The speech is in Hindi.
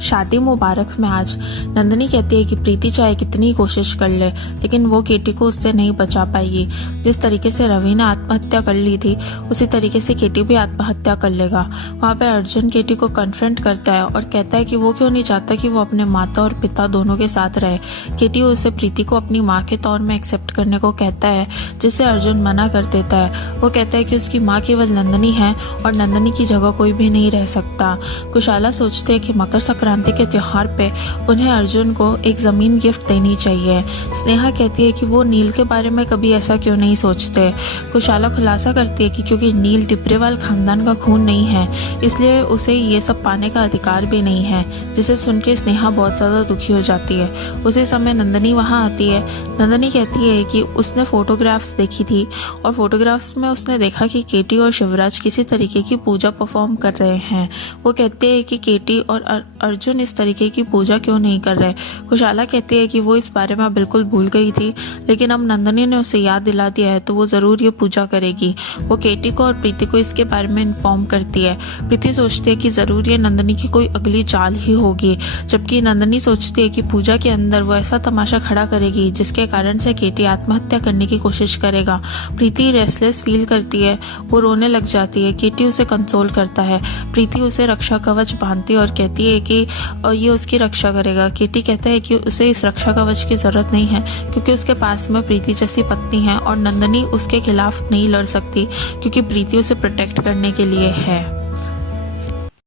शादी मुबारक में आज नंदिनी कहती है कि प्रीति चाहे कितनी कोशिश कर ले लेकिन वो केटी को उससे नहीं बचा पाएगी। जिस तरीके से रवि ने आत्महत्या कर ली थी उसी तरीके से केटी भी आत्महत्या कर लेगा। वहाँ पे अर्जुन केटी को कन्फ्रंट करता है और कहता है कि वो क्यों नहीं चाहता कि वो अपने माता और पिता दोनों के साथ रहे। केटी उसे प्रीति को अपनी माँ के तौर में एक्सेप्ट करने को कहता है जिससे अर्जुन मना कर देता है। वो कहता है कि उसकी माँ केवल नंदिनी है और नंदिनी की जगह कोई भी नहीं रह सकता। कुशाला सोचते हैं कि मकर संक्रांति के त्योहार पे उन्हें अर्जुन को एक ज़मीन गिफ्ट देनी चाहिए। स्नेहा कहती है कि वो नील के बारे में कभी ऐसा क्यों नहीं सोचते। कुशाला खुलासा करती है कि क्योंकि नील टिपरेवाल खानदान का खून नहीं है इसलिए उसे ये सब पाने का अधिकार भी नहीं है, जिसे सुन के स्नेहा बहुत ज़्यादा दुखी हो जाती है। उसी समय नंदिनी वहाँ आती है। नंदिनी कहती है कि उसने फ़ोटोग्राफ्स देखी थी और फोटोग्राफ्स में उसने देखा कि केटी और शिवराज किसी तरीके की पूजा परफॉर्म कर रहे हैं। वो कहते हैं कि केटी और अर्जुन इस तरीके की पूजा क्यों नहीं कर रहे। कुशाला कहती है कि वो इस बारे में बिल्कुल भूल गई थी लेकिन अब नंदिनी ने उसे याद दिला दिया है तो वो ज़रूर ये पूजा करेगी। वो केटी को और प्रीति को इसके बारे में इन्फॉर्म करती है। प्रीति सोचती है कि ज़रूर ये नंदिनी की कोई अगली चाल ही होगी, जबकि नंदिनी सोचती है कि पूजा के अंदर वो ऐसा तमाशा खड़ा करेगी जिसके कारण से केटी आत्महत्या करने की कोशिश करेगा। प्रीति रेस्टलेस फील करती है, वो रोने लग जाती है। केटी उसे कंसोल करता है। प्रीति उसे रक्षा कवच बांधती है और कहती है कि ये उसकी रक्षा करेगा। केटी कहता है कि उसे इस रक्षा कवच की ज़रूरत नहीं है क्योंकि उसके पास में प्रीति जैसी पत्नी है और नंदिनी उसके खिलाफ नहीं लड़ सकती क्योंकि प्रीति उसे प्रोटेक्ट करने के लिए है।